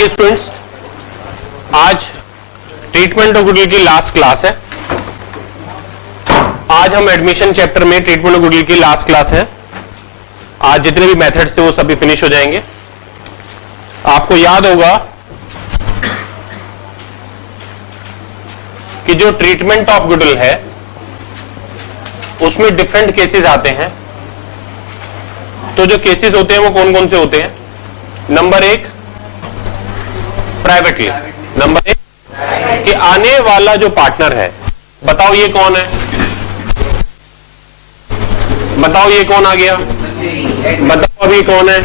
देखिए स्टूडेंट्स, आज treatment of goodwill की लास्ट क्लास है। आज हम एडमिशन चैप्टर में ट्रीटमेंट ऑफ गुडविल की लास्ट क्लास है। आज जितने भी मेथड्स थे वो सभी फिनिश हो जाएंगे। आपको याद होगा कि जो ट्रीटमेंट ऑफ गुडविल है उसमें डिफरेंट केसेस आते हैं। तो जो केसेस होते हैं वो कौन कौन से होते हैं? नंबर एक, प्राइवेटली। नंबर एक कि आने वाला जो पार्टनर है, बताओ ये कौन है? बताओ ये कौन आ गया? बताओ अभी कौन है?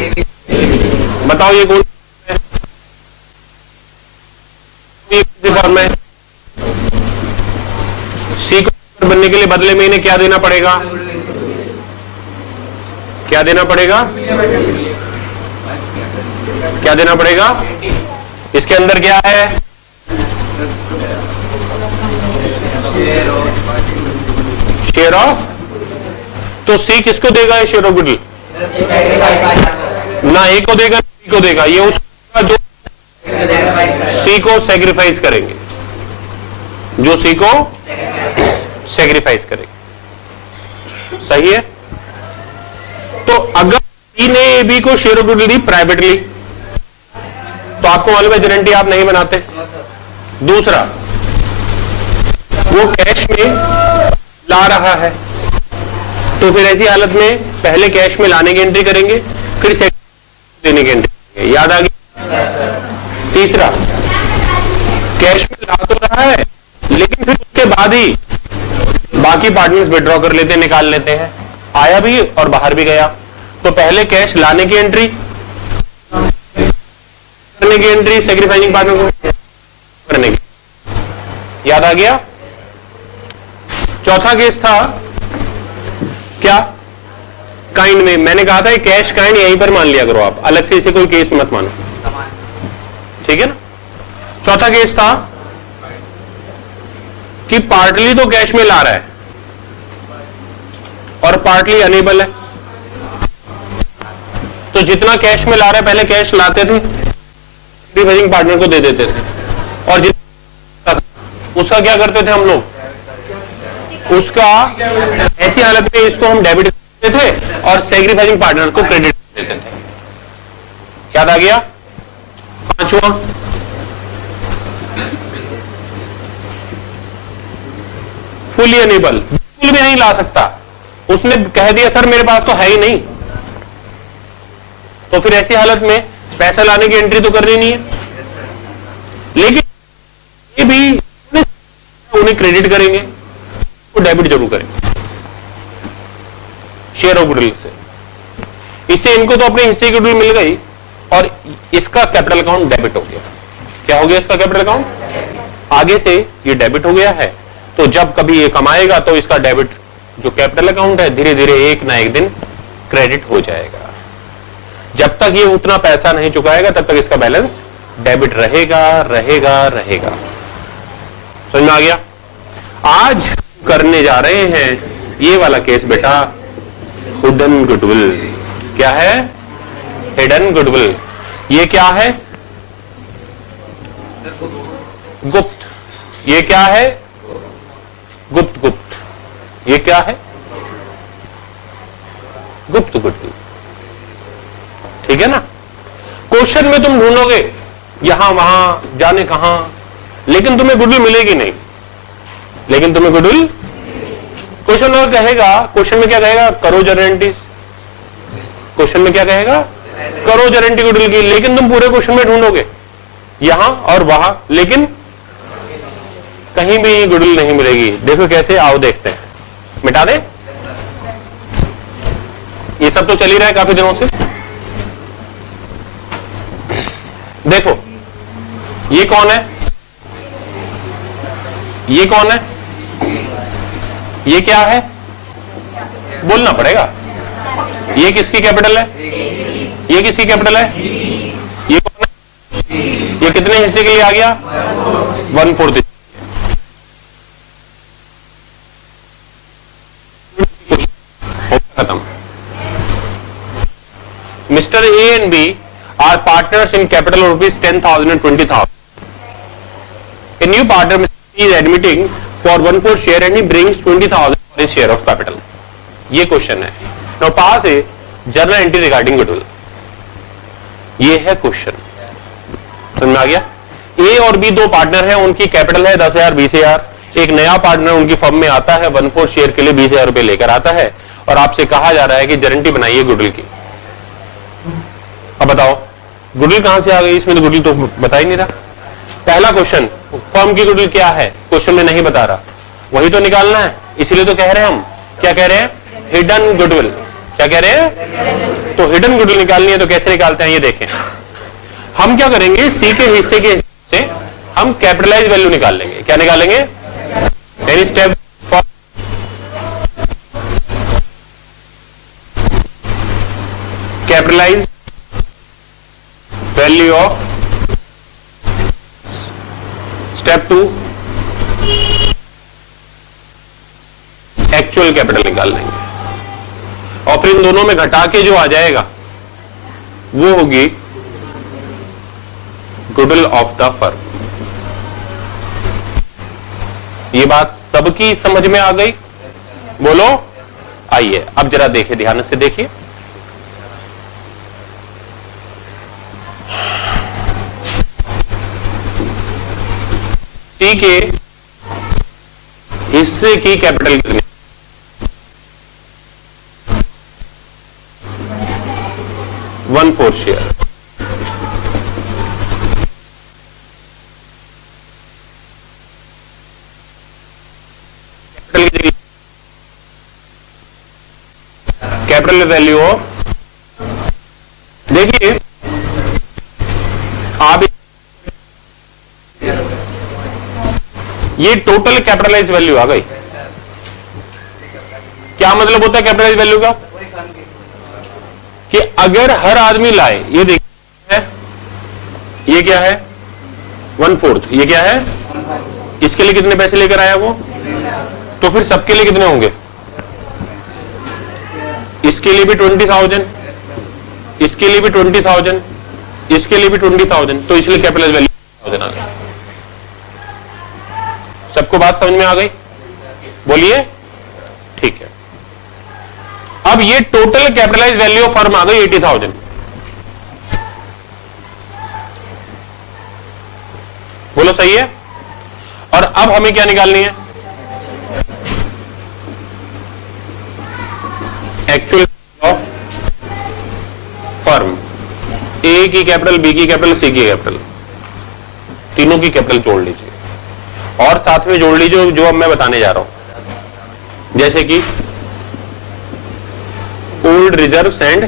बताओ ये कौन है? फॉर्म है। सी को बनने के लिए बदले में इन्हें क्या देना पड़ेगा? क्या देना पड़ेगा? क्या देना पड़ेगा? इसके अंदर क्या है? Share of. तो सी किसको देगा ये शेयर ऑफ गुडविल? ना ए को देगा ना बी को देगा। ये उसका जो सी को सैक्रिफाइस करेंगे, जो सी को सैक्रिफाइस करेंगे। सही है? तो अगर सी ने ए बी को share of goodwill the privately तो आपको मालूम है गारंटी आप नहीं बनाते। दूसरा, वो कैश में ला रहा है तो फिर ऐसी हालत में पहले कैश में लाने की एंट्री करेंगे, फिर देने की एंट्री करेंगे। याद आ गया? तीसरा, कैश में ला तो रहा है लेकिन फिर उसके बाद ही बाकी पार्टनर्स विड्रॉ कर लेते हैं, निकाल लेते हैं। आया भी और बाहर भी गया। तो पहले कैश लाने की एंट्री, करने की एंट्री, सैक्रिफाइसिंग पार्टनर को करने की। याद आ गया? चौथा केस था क्या? काइंड में। मैंने कहा था कैश काइंड यहीं पर मान लिया करो, आप अलग से इसे कोई केस मत मानो, ठीक है ना? चौथा केस था कि पार्टली तो कैश में ला रहा है और पार्टली अनेबल है। तो जितना कैश में ला रहा है पहले कैश लाते थे, सैक्रिफाइसिंग पार्टनर को दे देते थे, और जितना उसका क्या करते थे हम लोग? उसका ऐसी हालत में इसको हम डेबिट करते थे और सैक्रिफाइसिंग पार्टनर को क्रेडिट देते थे। याद आ गया? पांचवा, फुली अनेबल, बिल्कुल भी नहीं ला सकता। उसने कह दिया सर मेरे पास तो है ही नहीं, तो फिर ऐसी हालत में पैसा लाने की एंट्री तो करनी नहीं है, लेकिन ये भी उन्हें क्रेडिट करेंगे, वो डेबिट जरूर करेंगे शेयर ऑफ गुडविल से। इससे इनको तो अपने हिस्से की गुडविल मिल गई और इसका कैपिटल अकाउंट डेबिट हो गया। क्या हो गया इसका कैपिटल अकाउंट? आगे से ये डेबिट हो गया है, तो जब कभी ये कमाएगा तो इसका डेबिट जो कैपिटल अकाउंट है धीरे धीरे एक ना एक दिन क्रेडिट हो जाएगा। जब तक ये उतना पैसा नहीं चुकाएगा तब तक इसका बैलेंस डेबिट रहेगा रहेगा रहेगा। समझ में आ गया? आज करने जा रहे हैं ये वाला केस बेटा, हिडन गुडविल। क्या है? Hidden goodwill. ये क्या है? गुप्त। ये क्या है? गुप्त। गुप्त। ये क्या है? गुप्त गुडविल। ठीक है ना? क्वेश्चन में तुम ढूंढोगे यहां वहां जाने कहां, लेकिन तुम्हें गुडविल मिलेगी नहीं। लेकिन तुम्हें गुडविल, क्वेश्चन और कहेगा, क्वेश्चन में क्या कहेगा? करो गारंटी। क्वेश्चन में क्या कहेगा? करो गारंटी गुडविल की, लेकिन तुम पूरे क्वेश्चन में ढूंढोगे यहां और वहां, लेकिन कहीं भी गुडविल नहीं मिलेगी। देखो कैसे, आओ देखते हैं। मिटा दे? ये सब तो चल ही रहा है काफी दिनों से। देखो ये कौन है? ये कौन है? ये क्या है? बोलना पड़ेगा। ये किसकी कैपिटल है? ये किसकी कैपिटल है? ये कौन है? ये कितने हिस्से के लिए आ गया? 1/4। खत्म। Mr A and B are partners in capital of rupees 10,000 and 20,000. A new partner is admitting for 1/4 share and he brings 20,000 for his share of capital. ये क्वेश्चन है. Now पास है जर्नल एंट्री रिगार्डिंग गुडविल. ये है question. समझ में आ गया? ए और B दो पार्टनर हैं, उनकी कैपिटल है 10,000 20,000. एक नया पार्टनर उनकी फर्म में आता है 1/4 शेयर के लिए 20,000 रुपए लेकर आता है और आपसे कहा जा रहा है कि गारंटी बनाइए गुडविल की. अब बताओ गुडविल कहां से आ गई? इसमें तो गुडविल तो बता ही नहीं रहा. पहला क्वेश्चन, फर्म की गुडविल क्या है? क्वेश्चन में नहीं बता रहा, वही तो निकालना है. इसीलिए तो कह रहे हैं हम, क्या कह रहे हैं? Hidden goodwill. क्या कह रहे हैं? तो हिडन गुडविल निकालनी है तो कैसे निकालते हैं ये देखें. हम क्या करेंगे, सी के हिस्से के से हम कैपिटलाइज वैल्यू निकाल लेंगे. क्या निकालेंगे? Any step for capitalised value of. Step 2 actual capital निकाल लेंगे और फिर इन दोनों में घटा के जो आ जाएगा वो होगी गुडविल ऑफ द फर्म. ये बात सबकी समझ में आ गई? बोलो. आइए अब जरा देखिए, ध्यान से देखिए. सी के हिस्से की कैपिटल कितनी? One fourth share. Capital value of, देखिए आप ये टोटल कैपिटलाइज वैल्यू आ गई. क्या मतलब होता है कैपिटलाइज वैल्यू का? कि अगर हर आदमी लाए, ये देखिए ये क्या है? 1/4. ये क्या है? इसके लिए कितने पैसे लेकर आया वो? तो फिर सबके लिए कितने होंगे? इसके लिए भी 20,000, इसके लिए भी 20,000, इसके लिए भी 20,000. तो इसलिए कैपिटलाइज वैल्यू आ गई. सबको बात समझ में आ गई? बोलिए. ठीक है. अब ये total capitalise value of firm आ गई 80,000. बोलो सही है? और अब हमें क्या निकालनी है? Actual of firm. ए की कैपिटल, बी की कैपिटल, सी की कैपिटल, तीनों की कैपिटल जोड़ लीजिए और साथ में जोड़ लीजिए जो अब मैं बताने जा रहा हूं. जैसे कि ओल्ड रिजर्व्स एंड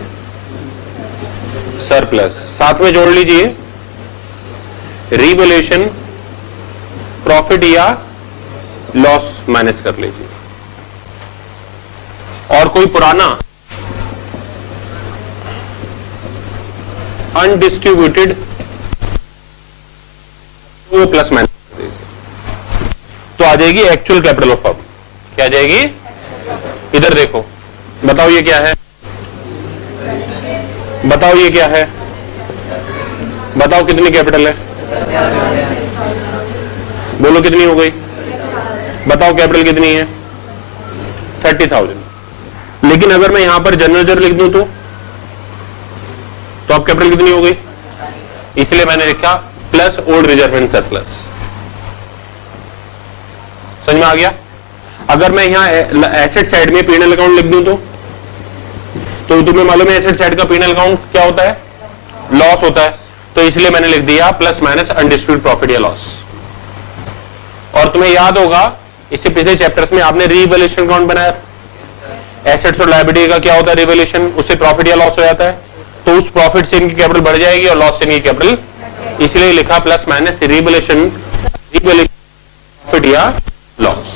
सरप्लस, साथ में जोड़ लीजिए रिवैल्यूएशन प्रॉफिट या लॉस माइनस कर लीजिए. और कोई पुराना अनडिस्ट्रीब्यूटेड वो प्लस माइनस कर दीजिए तो आ जाएगी एक्चुअल कैपिटल ऑफ फर्म. क्या आ जाएगी? इधर देखो, बताओ ये क्या है? बताओ ये क्या है? बताओ कितनी कैपिटल है? बोलो कितनी हो गई? बताओ कैपिटल कितनी है? 30,000. लेकिन अगर मैं यहां पर जनरल रिजर्व लिख दूं तो अब कैपिटल कितनी हो गई? इसलिए मैंने लिखा plus old reserve and surplus. समझ में आ गया? अगर मैं यहां एसेट साइड में पीएनएल अकाउंट लिख दूं तो तुम्हें मालूम है एसेट साइड का पीएनएल अकाउंट क्या होता है? लॉस होता है. तो इसलिए मैंने लिख दिया प्लस माइनस अनडिस्ट्रीब्यूटेड प्रॉफिट या लॉस. और तुम्हें याद होगा इससे पिछले चैप्टर्स में आपने रीवैल्यूएशन अकाउंट बनाया. एसेट्स और लायबिलिटी का क्या होता है? रिवैल्यूएशन. उससे प्रॉफिट या लॉस हो जाता है. तो उस प्रॉफिट से इनकी कैपिटल बढ़ जाएगी और लॉस से इनकी कैपिटल, इसलिए लिखा प्लस माइनस रिवैल्यूएशन प्रॉफिट या लॉस.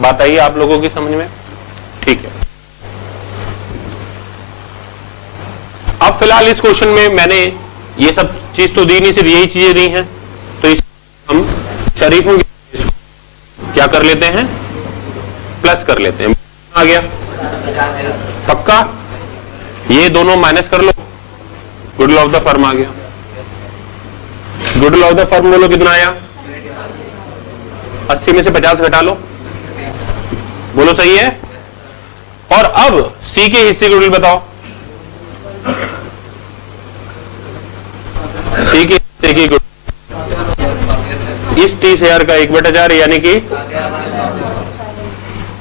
बात आई आप लोगों की समझ में? ठीक है. अब फिलहाल इस क्वेश्चन में मैंने ये सब चीज तो दी नहीं, सिर्फ यही चीजें दी हैं. तो इस हम शरीफों की क्या कर लेते हैं? प्लस कर लेते हैं. आ गया? पक्का? ये दोनों माइनस कर लो गुडविल ऑफ द फर्म आ गया। गुडविल ऑफ द फर्म बोलो कितना आया? 80 में से 50 घटा लो, बोलो सही है। और अब सी के हिस्से गुडविल बताओ, सी के हिस्से की गुडविल इस 30,000 का 1/4 यानी कि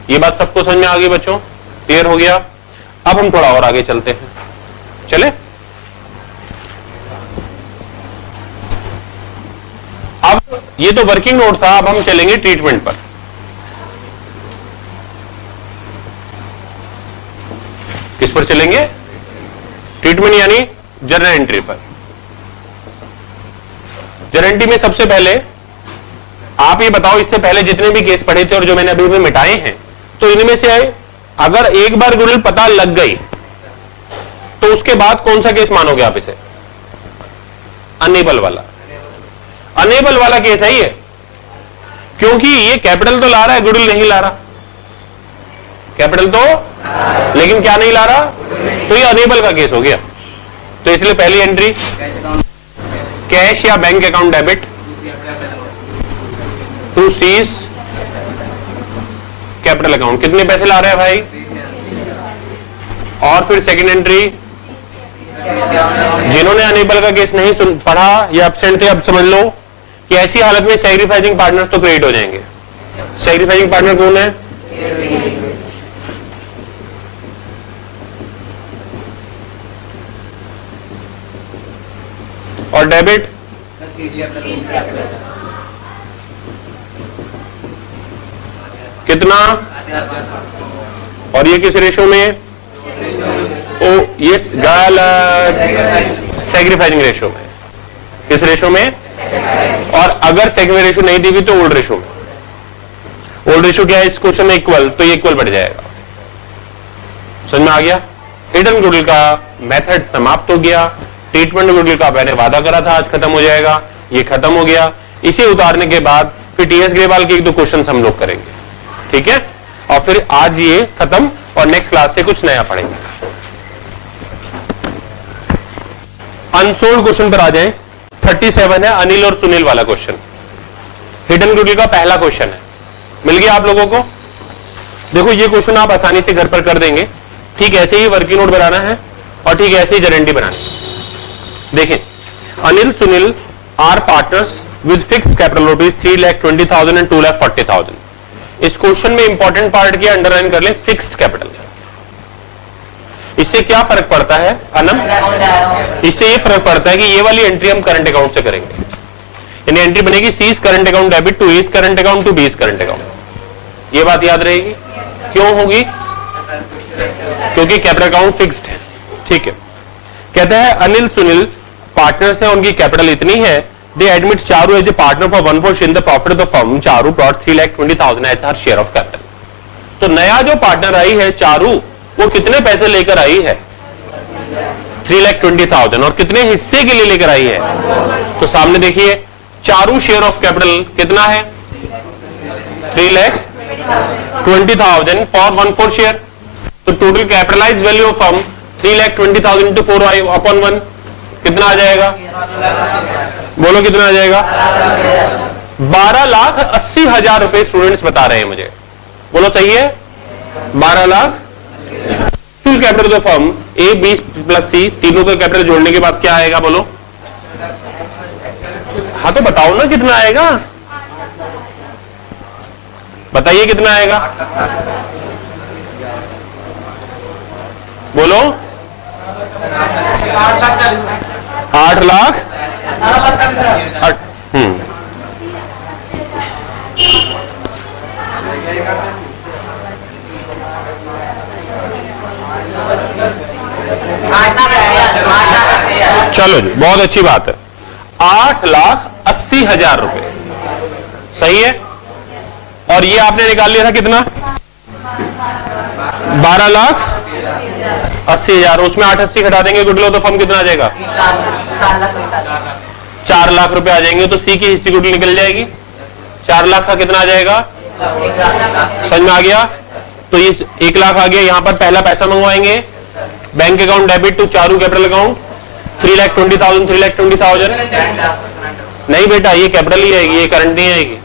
ये बात सबको समझ में आ गई बच्चों? क्लियर हो गया? अब हम थोड़ा और आगे चलते हैं, चले। अब ये तो वर्किंग नोट था, अब हम चलेंगे ट्रीटमेंट पर। किस पर चलेंगे? ट्रीटमेंट यानी जर्नल एंट्री पर। जर्नल एंट्री में सबसे पहले आप ये बताओ, इससे पहले जितने भी केस पढ़े थे और जो मैंने अभी भी मिटाए हैं, तो इनमें से अगर एक बार गुडविल पता लग गई तो उसके बाद कौन सा केस मानोगे आप इसे? अनेबल वाला। अनेबल वाला केस है ये, क्योंकि ये कैपिटल तो ला रहा है, गुडविल नहीं ला रहा। कैपिटल तो, लेकिन क्या नहीं ला रहा, तो ये अनेबल का केस हो गया। तो इसलिए पहली एंट्री कैश या bank account debit to C's capital account. कितने पैसे ला रहे हैं भाई? और फिर सेकंड एंट्री, जिन्होंने अनेबल का केस नहीं पढ़ा या एब्सेंट थे, अब समझ लो कि ऐसी हालत में सैक्रिफाइसिंग पार्टनर्स तो क्रिएट हो जाएंगे। सैक्रिफाइसिंग पार्टनर कौन है? और डेबिट कितना? और ये किस रेशो में? ओ ये गलत, सैक्रिफाइसिंग रेशो में। किस रेशो में? और अगर सैक्रिफाइसिंग रेशो नहीं दी हुई तो ओल्ड रेशो में। ओल्ड रेशो क्या है इस क्वेश्चन में? इक्वल, तो ये इक्वल बढ़ जाएगा। समझ में आ गया? हिडन गुडविल का मेथड समाप्त हो गया। ट्रीटमेंट गुडविल का मैंने वादा करा था आज खत्म हो जाएगा, ये खत्म हो गया। इसे उतारने के बाद फिर टीएस ग्रेवाल के 1-2 क्वेश्चन हम लोग करेंगे, ठीक है? और फिर आज ये खत्म और नेक्स्ट क्लास से कुछ नया पढ़ेंगे। अनसोल्ड क्वेश्चन पर आ जाए। 37 है अनिल और सुनील वाला क्वेश्चन। हिडन गुडविल का पहला क्वेश्चन है, मिल गया आप लोगों को? देखो ये क्वेश्चन आप आसानी से घर पर कर देंगे। ठीक ऐसे ही वर्किंग नोट बनाना है और ठीक ऐसे ही जर्नल बनानी है। देखें, Anil Sunil are partners with fixed capital rupees 3,20,000 and 2,40,000। इस क्वेश्चन में इंपॉर्टेंट पार्ट क्या अंडरलाइन कर ले, फिक्स्ड कैपिटल। इससे क्या फर्क पड़ता है अनम? इससे ये फर्क पड़ता है कि ये वाली एंट्री हम करंट अकाउंट से करेंगे। यानी एंट्री बनेगी C's current account debit to A's current account to B's current account. ये बात याद रहेगी। क्यों होगी? क्योंकि कैपिटल अकाउंट फिक्स्ड है। ठीक है, कहता है अनिल सुनील पार्टनर्स है, उनकी कैपिटल इतनी है। They admit Charu as a partner for 1/4 in the profit of the firm. Charu brought 3,20,000 as her share of capital. तो नया जो पार्टनर आई है चारू, वो कितने पैसे लेकर आई है? 3,20,000। और कितने हिस्से के लिए लेकर आई है? तो सामने देखिए, चारू शेयर ऑफ कैपिटल कितना है? 3,20,000 फॉर 1/4 शेयर। तो total capitalise value of firm 3,20,000 into 4/1 कितना आ जाएगा? बोलो कितना आ जाएगा? 12,80,000 रुपए स्टूडेंट्स बता रहे हैं मुझे। बोलो सही है? 12 lakh. Full capital of firm A B plus C, तीनों का कैपिटल जोड़ने के बाद क्या आएगा? बोलो। हाँ तो बताओ ना कितना आएगा, बताइए कितना आएगा? बोलो। 8 लाख। चलो जी, बहुत अच्छी बात है। 8,80,000 रुपए सही है। और ये आपने निकाल लिया था कितना? 12,80,000। उसमें 8,80 घटा देंगे गुडविल ऑफ द फर्म कितना आ जाएगा? 4 लाख रुपए आ जाएंगे। तो सी की हिस्से गुडविल निकल जाएगी। 4 लाख का कितना आ जाएगा? समझ में आ गया? तो ये 1 लाख आ गया। यहां पर पहला पैसा मंगवाएंगे, bank account debit to Charu capital account 3,20,000 3,20,000 नहीं बेटा, ये कैपिटल ही आएगी, ये करंट नहीं आएगी।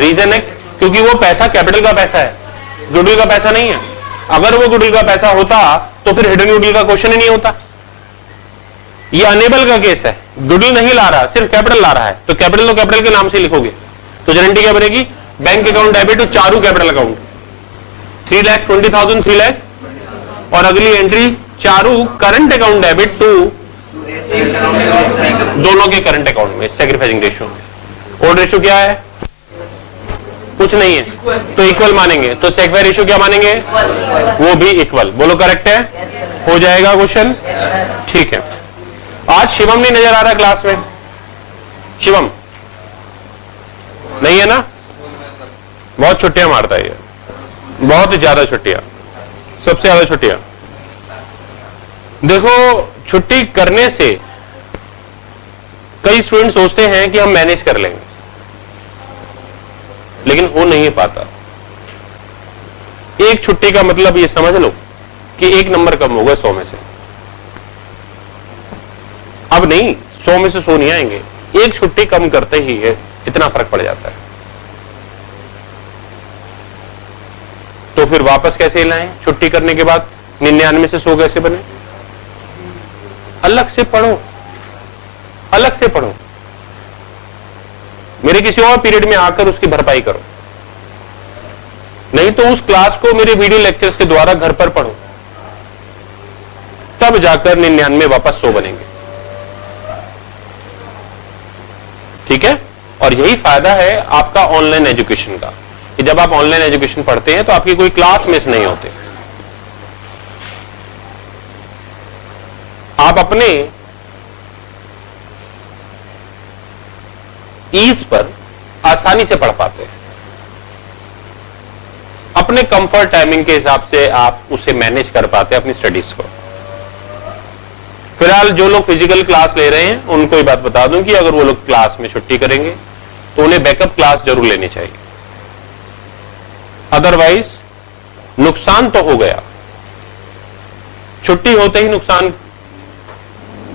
रीजन है क्योंकि वो पैसा कैपिटल का पैसा है, गुडविल का पैसा नहीं है। अगर वो गुडविल का पैसा होता तो फिर हिडन गुडविल का क्वेश्चन ही नहीं होता। ये अनेबल का केस है, गुडविल नहीं ला रहा, सिर्फ कैपिटल ला रहा है, तो कैपिटल के नाम से लिखोगे। तो गारंटी क्या बनेगी? Bank account debit to Charu capital account, 3,20,000 3 lakh, और अगली entry Charu current account debit to दोनों के करंट अकाउंट में, सैक्रिफाइसिंग रेशियो में। ओल्ड रेशियो क्या है? कुछ नहीं है, तो इक्वल मानेंगे। तो सैक्रिफाइस रेशियो क्या मानेंगे? वो भी इक्वल। बोलो करेक्ट है, हो जाएगा क्वेश्चन। ठीक है, आज शिवम नहीं नजर आ रहा क्लास में? शिवम नहीं है ना? बहुत छुट्टियां मारता है ये, बहुत ज्यादा छुट्टियां, सबसे ज्यादा छुट्टियां। देखो, छुट्टी करने से कई स्टूडेंट सोचते हैं कि हम मैनेज कर लेंगे, लेकिन हो नहीं पाता। एक छुट्टी का मतलब ये समझ लो कि 1 नंबर कम होगा 100 में से। अब नहीं, 100 में से 100 नहीं आएंगे, एक छुट्टी कम करते ही है इतना फर्क पड़ जाता है। तो फिर वापस कैसे लाएं? छुट्टी करने के बाद 99 से 100 कैसे बने? अलग से पढ़ो, अलग से पढ़ो, मेरे किसी और पीरियड में आकर उसकी भरपाई करो, नहीं तो उस क्लास को मेरे वीडियो लेक्चर्स के द्वारा घर पर पढ़ो, तब जाकर 99 वापस 100 बनेंगे। ठीक है? और यही फायदा है आपका ऑनलाइन एजुकेशन का, कि जब आप ऑनलाइन एजुकेशन पढ़ते हैं तो आपकी कोई क्लास मिस नहीं होते। आप अपने ईज पर आसानी से पढ़ पाते हैं, अपने कंफर्ट टाइमिंग के हिसाब से आप उसे मैनेज कर पाते हैं अपनी स्टडीज को। फिलहाल जो लोग फिजिकल क्लास ले रहे हैं उनको ये बात बता दूं कि अगर वो लोग क्लास में छुट्टी करेंगे तो उन्हें बैकअप क्लास जरूर लेनी चाहिए, अदरवाइज नुकसान तो हो गया। छुट्टी होते ही नुकसान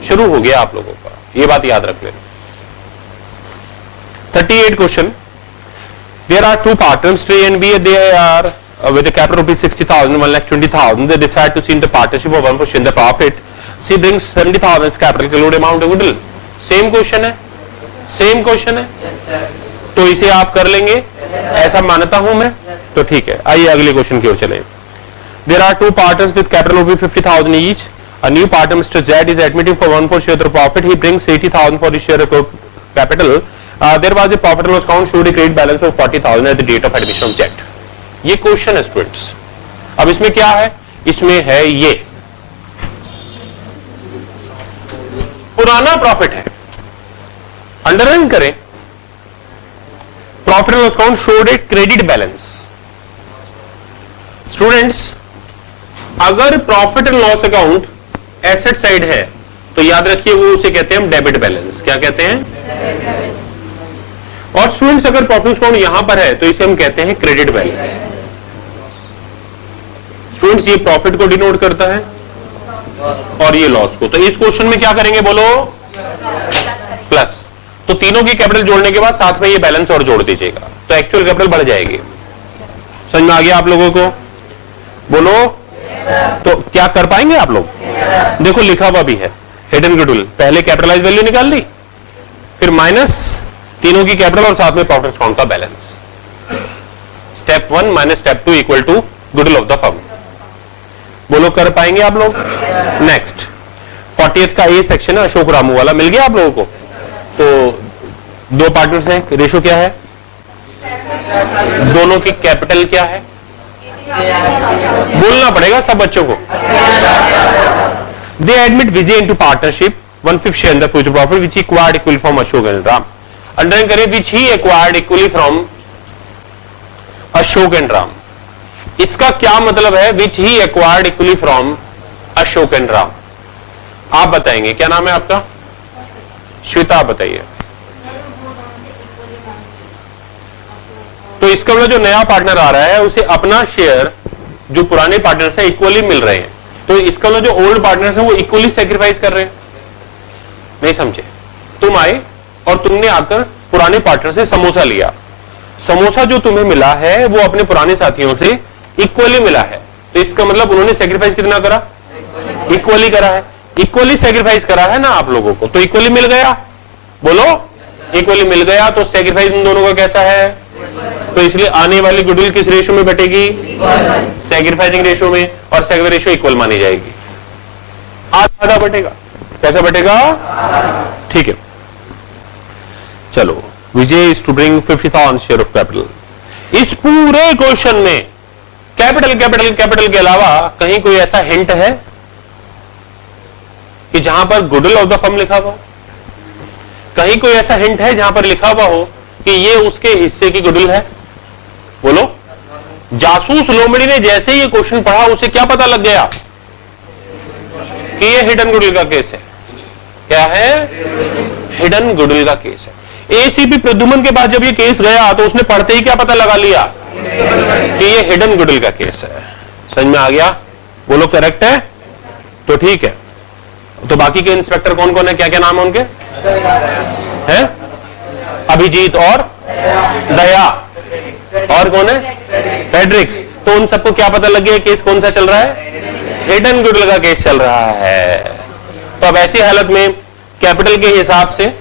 शुरू हो गया आप लोगों का, ये बात याद रख लेना। 38 question. There are two partners, A and B. They are with a capital rupees 60,000, 1,20,000. They decide to see in the partnership of 1 for share the profit. C brings 70,000 as capital. Calculate amount of goodwill. Same question है, same question है, तो इसे आप कर लेंगे, ऐसा मानता हूं मैं, तो ठीक है। आइए अगले क्वेश्चन की ओर चले। There are two partners with capital rupees 50,000 each. A new partner, Mr. Z, is admitting for 1 for share the profit. He brings 80,000 for his share capital. There was a profit and loss account showed a credit balance of 40,000 at the date of admission of Z. ये question है students. अब इसमें क्या है? इसमें है ये पुराना प्रॉफिट है, अंडरलाइन करें। Profit and loss account showed a credit balance. Students, अगर profit and loss account asset side है तो याद रखिए वो उसे कहते हैं हम डेबिट बैलेंस। क्या कहते हैं? और स्टूडेंट्स, अगर प्रॉफिट अकाउंट यहां पर है तो इसे हम कहते हैं क्रेडिट बैलेंस। स्टूडेंट्स, ये प्रॉफिट को डिनोट करता है और ये लॉस को। तो इस क्वेश्चन में क्या करेंगे बोलो? प्लस। तो तीनों की कैपिटल जोड़ने के बाद साथ में ये बैलेंस और जोड़ दीजिएगा, तो एक्चुअल कैपिटल बढ़ जाएगी। समझ में आ गया आप लोगों को? बोलो। तो क्या कर पाएंगे आप लोग? देखो लिखा हुआ भी है, हिडन गुडविल। पहले कैपिटलाइज वैल्यू निकाल ली, फिर माइनस तीनों की कैपिटल और साथ में प्रॉफिट अकाउंट का balance. Step 1 minus step 2 equal to goodwill of the firm. बोलो कर पाएंगे आप लोग? नेक्स्ट 40th का ए सेक्शन है, अशोक रामू वाला, मिल गया आप लोगों को? तो दो पार्टनर्स हैं, रेशो क्या है? दोनों की कैपिटल क्या है? बोलना पड़ेगा सब बच्चों को। दे admit Vijay into partnership 1/5 share in the future profit which he acquired equally from Ashok and Ram. Underline करें, which he acquired equally from Ashok and Ram। इसका क्या मतलब है? which he acquired equally from Ashok and Ram। आप बताएंगे, क्या नाम है आपका? श्वेता, आप बताइए। तो इसका मतलब जो नया पार्टनर आ रहा है उसे अपना शेयर जो पुराने पार्टनर से इक्वली मिल रहे हैं, तो इसका मतलब जो ओल्ड पार्टनर है वो इक्वली सेक्रीफाइस कर रहे हैं। नहीं समझे? तुम आए और तुमने आकर पुराने पार्टनर से समोसा लिया, समोसा जो तुम्हें मिला है वो अपने पुराने साथियों से इक्वली मिला है, तो इसका मतलब उन्होंने सेक्रीफाइस कितना करा? इक्वली करा है। इक्वली सेक्रीफाइस करा है ना आप लोगों को, तो इक्वली मिल गया। बोलो इक्वली मिल गया, तो सेक्रीफाइस इन दोनों का कैसा है? तो इसलिए आने वाली गुडविल किस रेशियो में बटेगी? सेक्रीफाइसिंग रेशियो में, और सेक्रीफाइस रेशियो इक्वल मानी जाएगी। आधा बटेगा। कैसा बटेगा? ठीक है, चलो। Vijay is to bring 50,000 share of capital. इस पूरे क्वेश्चन में कैपिटल कैपिटल कैपिटल के अलावा कहीं कोई ऐसा हिंट है कि जहां पर गुडविल ऑफ द फर्म लिखा हुआ? कहीं कोई ऐसा हिंट है जहां पर लिखा हुआ हो कि ये उसके हिस्से की गुडविल है? बोलो। जासूस लोमड़ी ने जैसे ये क्वेश्चन पढ़ा उसे क्या पता लग गया कि ये हिडन गुडविल का केस है। क्या है? हिडन गुडविल का केस है। एसीपी प्रद्युमन के पास जब ये केस गया तो उसने पढ़ते ही क्या पता लगा लिया कि ये हिडन गुडविल का केस है। समझ में आ गया? बोलो करेक्ट है? तो ठीक है। तो बाकी के इंस्पेक्टर कौन कौन है? क्या क्या नाम है उनके? हैं? अभिजीत और दया, और कौन है? फेडरिक्स। तो उन सबको क्या पता लग गया केस कौन सा चल रहा है? हिडन गुडविल का केस चल रहा है। तो अब ऐसी हालत में कैपिटल के हिसाब से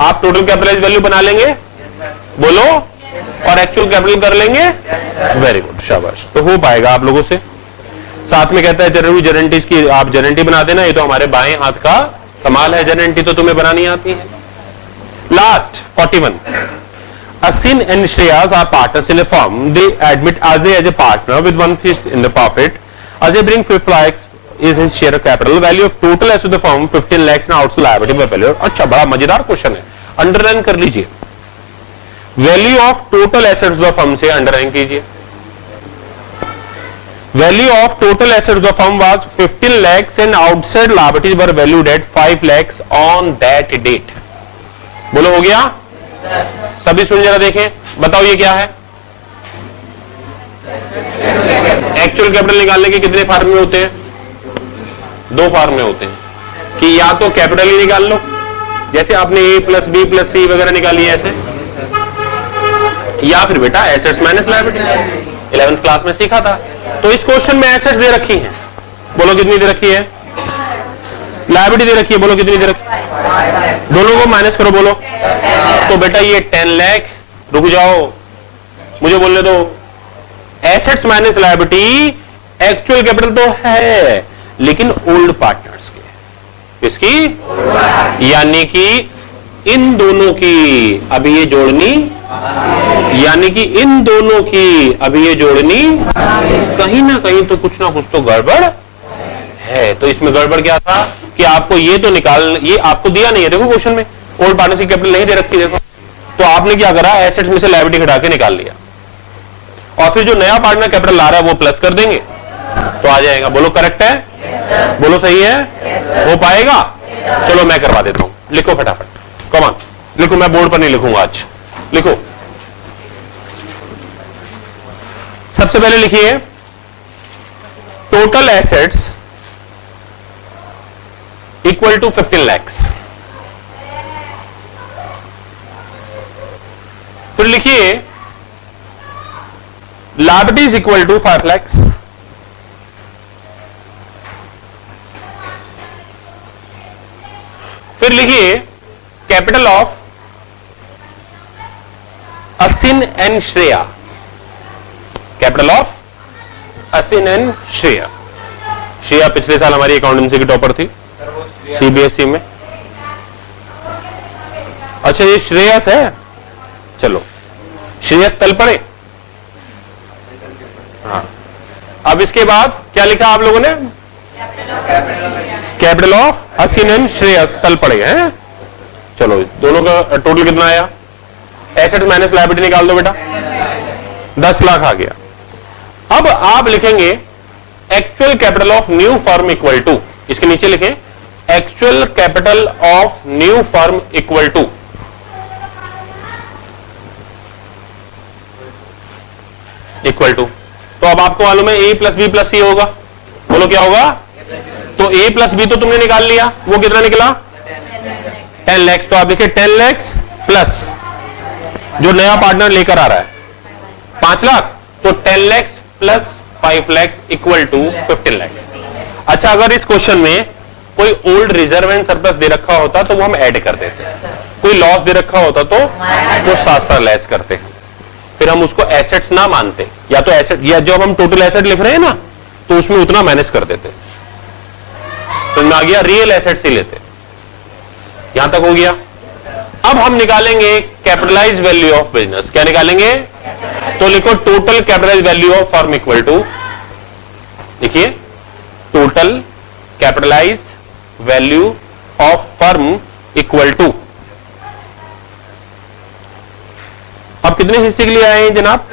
आप टोटल कैपिटलाइज वैल्यू बना लेंगे? बोलो। और एक्चुअल कैपिटल कर लेंगे? वेरी गुड, शाबाश। तो हो पाएगा आप लोगों से। साथ में कहता है जरूरी गारंटीज की आप गारंटी बना देना, ये तो हमारे बाएं हाथ का कमाल है, गारंटी तो तुम्हें बनानी आती है। Last 41। Asin and Shreyas are partners in a firm. They admit Ajay as a partner with 1/5 in the profit. Ajay brings 5 lakhs is his share of capital. Value of total assets of the firm 15 lakhs and outside liability by value. अच्छा, बड़ा मजेदार question है, underline कर लीजिए। Value of total assets of the firm से underline कीजिए। Value of total assets of the firm was 15 lakhs and outside liabilities were valued at 5 lakhs on that date. बोलो, हो गया? सभी सुन जरा देखें, बताओ ये क्या है? एक्चुअल कैपिटल निकालने के कितने फार्मूले होते हैं? 2 फार्मूले होते हैं कि या तो कैपिटल ही निकाल लो, जैसे आपने ए प्लस बी प्लस सी वगैरह निकाली है ऐसे, या फिर बेटा assets minus liability 11th class में सीखा था। तो इस क्वेश्चन में एसेट्स दे रखी हैं, बोलो कितनी दे रखी है? लायबिलिटी दे रखी है, बोलो कितनी दे रखी है? दोनों को माइनस करो, बोलो। तो बेटा ये 10 लाख, रुक जाओ मुझे बोलने दो, assets minus liability actual capital तो है लेकिन ओल्ड पार्टनर्स के, इसकी यानी कि इन दोनों की अभी ये जोड़नी, यानी कि इन दोनों की अभी ये जोड़नी, कहीं ना कहीं तो कुछ ना कुछ तो गड़बड़ है। तो इसमें गड़बड़ क्या था कि आपको ये तो निकाल, ये आपको दिया नहीं है, देखो क्वेश्चन में ओल्ड पार्टनर्स की कैपिटल नहीं दे रखी, देखो। तो आपने क्या करा, एसेट्स में से लायबिलिटी घटा के निकाल लिया, और फिर जो नया पार्टनर कैपिटल ला रहा है वो प्लस कर देंगे तो आ जाएगा। बोलो करेक्ट है? बोलो सही है? हो पाएगा? चलो मैं करवा देता हूं, लिखो फटाफट, कम ऑन लिखो, मैं बोर्ड पर नहीं लिखूंगा आज, लिखो। सबसे पहले लिखिए total assets equal to 15 lakhs। फिर लिखिए लायबिलिटीज इक्वल टू 5 lakhs। फिर लिखिए capital of Asin and Shreya, capital of Asin and Shreya. Shreya पिछले साल हमारी अकाउंटेंसी की टॉपर थी सीबीएसई में। अच्छा ये श्रेयस है, चलो श्रेयस तल पड़े। हाँ, अब इसके बाद क्या लिखा आप लोगों ने? Capital of Asin and Shreyas तल पड़े हैं। चलो दोनों का टोटल कितना आया? एसेट माइनस लायबिलिटी निकाल दो बेटा, 10 लाख आ गया। अब आप लिखेंगे actual capital of new firm equal to, इसके नीचे लिखें actual capital of new firm equal to तो अब आपको मालूम है A plus B plus C होगा, बोलो क्या होगा? तो ए प्लस बी तो तुमने निकाल लिया, वो कितना निकला? 10 लाख, तो आप लिखिए 10 लाख प्लस जो नया पार्टनर लेकर आ रहा है 5 लाख, तो 10 lakh plus 5 lakh equal to 15 lakh. अच्छा, अगर इस क्वेश्चन में कोई ओल्ड रिजर्व एंड सरप्लस दे रखा होता तो वो हम ऐड कर देते, कोई लॉस दे रखा होता तो वो साथ साथ लेस करते, फिर हम उसको एसेट्स ना मानते, या तो एसेट, या जो हम टोटल एसेट लिख रहे हैं ना तो उसमें उतना माइनस कर देते, तो आ गया रियल एसेट्स ही लेते। यहां तक हो गया। अब हम निकालेंगे कैपिटलाइज वैल्यू ऑफ बिजनेस। क्या निकालेंगे? तो लिखो total capitalise value of firm equal to, देखिए total capitalise value of firm equal to, अब कितने हिस्से के लिए आए हैं जनाब?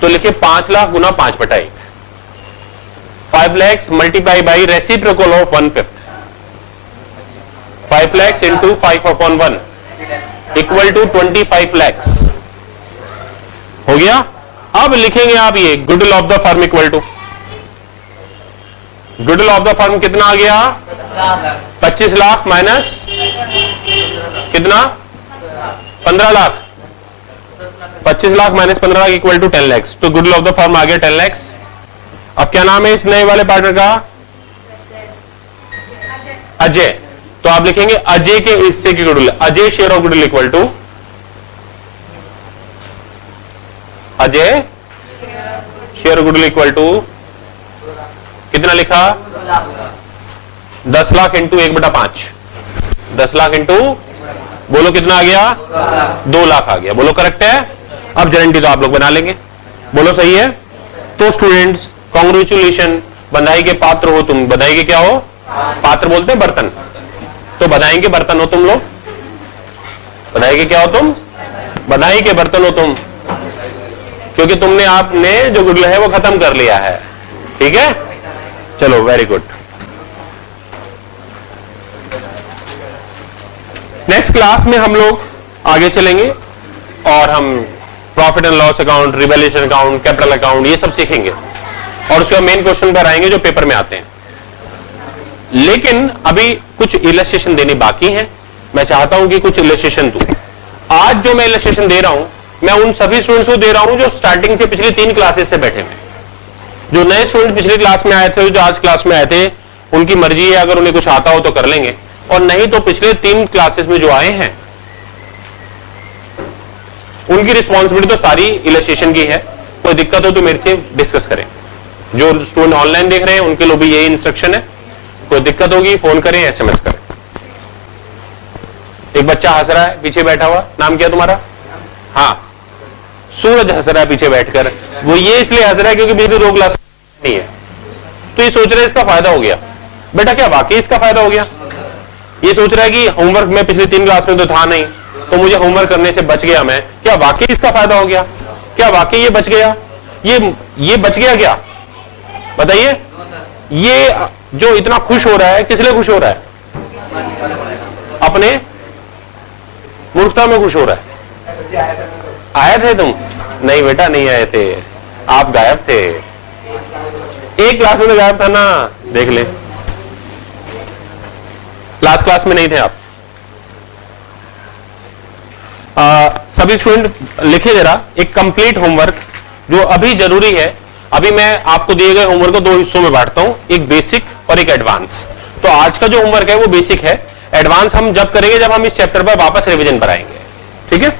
तो लिखिए 5 लाख गुना 5/1, 5 lakhs multiply by reciprocal of 1/5, 5 lakhs into 5/1 equal to 25 lakhs हो गया। अब लिखेंगे आप ये goodwill of the firm equal to, goodwill of the firm कितना आ गया? 25 लाख माइनस कितना? 15 lakh, 25 lakh minus 15 lakh equal to 10 lakh, तो गुडविल ऑफ द फर्म आ गया 10 लाख। अब क्या नाम है इस नए वाले पार्टनर का? अजय, तो आप लिखेंगे अजय के हिस्से की goodwill, Ajay share of goodwill equal to, Ajay share goodwill equal to कितना लिखा? 10 लाख इंटू 1/5, 10 लाख इंटू, बोलो कितना आ गया? 2 लाख आ गया। बोलो करेक्ट है? अब गारंटी तो आप लोग बना लेंगे, बोलो सही है। तो स्टूडेंट्स कांग्रेचुलेशन, बधाई के पात्र हो तुम। बधाई के क्या हो? पात्र बोलते हैं बर्तन, तो बधाई के बर्तन हो तुम लोग। बधाई के क्या हो तुम? बधाई के बर्तन हो तुम, क्योंकि तुमने आपने जो गुडविल है वो खत्म कर लिया है। ठीक है, चलो वेरी गुड। नेक्स्ट क्लास में हम लोग आगे चलेंगे और हम profit and loss account, revaluation account, capital account ये सब सीखेंगे और उसके बाद मेन क्वेश्चन पर आएंगे जो पेपर में आते हैं। लेकिन अभी कुछ इलस्ट्रेशन देने बाकी हैं। मैं चाहता हूं कि कुछ इलस्ट्रेशन दूं। आज जो मैं इलस्ट्रेशन दे रहा हूं मैं उन सभी स्टूडेंट्स को दे रहा हूं जो स्टार्टिंग से पिछली 3 क्लासेस से बैठे हुए। जो नए स्टूडेंट पिछली क्लास में आए थे, जो आज क्लास में आए थे, उनकी मर्जी है, अगर उन्हें कुछ आता हो तो कर लेंगे, और नहीं तो पिछले 3 क्लासेस में जो आए हैं उनकी रिस्पॉन्सिबिलिटी तो सारी इलस्ट्रेशन की है। कोई दिक्कत हो तो मेरे से डिस्कस करें। जो स्टूडेंट ऑनलाइन देख रहे हैं उनके लिए भी यही इंस्ट्रक्शन है। कोई दिक्कत होगी फोन करें, एसएमएस करें। एक बच्चा हंस रहा है पीछे बैठा हुआ, नाम क्या तुम्हारा? हाँ, सूरज हंस रहा है पीछे बैठकर। वो ये इसलिए हंस रहा है क्योंकि पिछली 2 क्लास नहीं है, तो ये सोच रहा है इसका फायदा हो गया। बेटा क्या वाकई इसका फायदा हो गया? ये सोच रहा है कि होमवर्क में पिछली 3 क्लास में तो था नहीं, तो मुझे होमवर्क करने से बच गया मैं। क्या वाकई इसका फायदा हो गया? क्या वाकई ये बच गया? ये बच गया क्या? बताइए। ये जो इतना खुश हो रहा है किस लिए खुश हो रहा है? अपने मूर्खता में खुश हो रहा है। आए थे तुम? नहीं बेटा नहीं आए थे, आप गायब थे। एक क्लास में तो गायब था ना, देख ले। लास्ट क्लास में नहीं थे आप। सभी स्टूडेंट लिखे जरा एक कंप्लीट होमवर्क जो अभी जरूरी है। अभी मैं आपको दिए गए होमवर्क को 2 हिस्सों में बांटता हूं, एक बेसिक और एक एडवांस। तो आज का जो होमवर्क है वो बेसिक है, एडवांस हम जब करेंगे जब हम इस चैप्टर पर वापस रिवीजन पर आएंगे। ठीक है।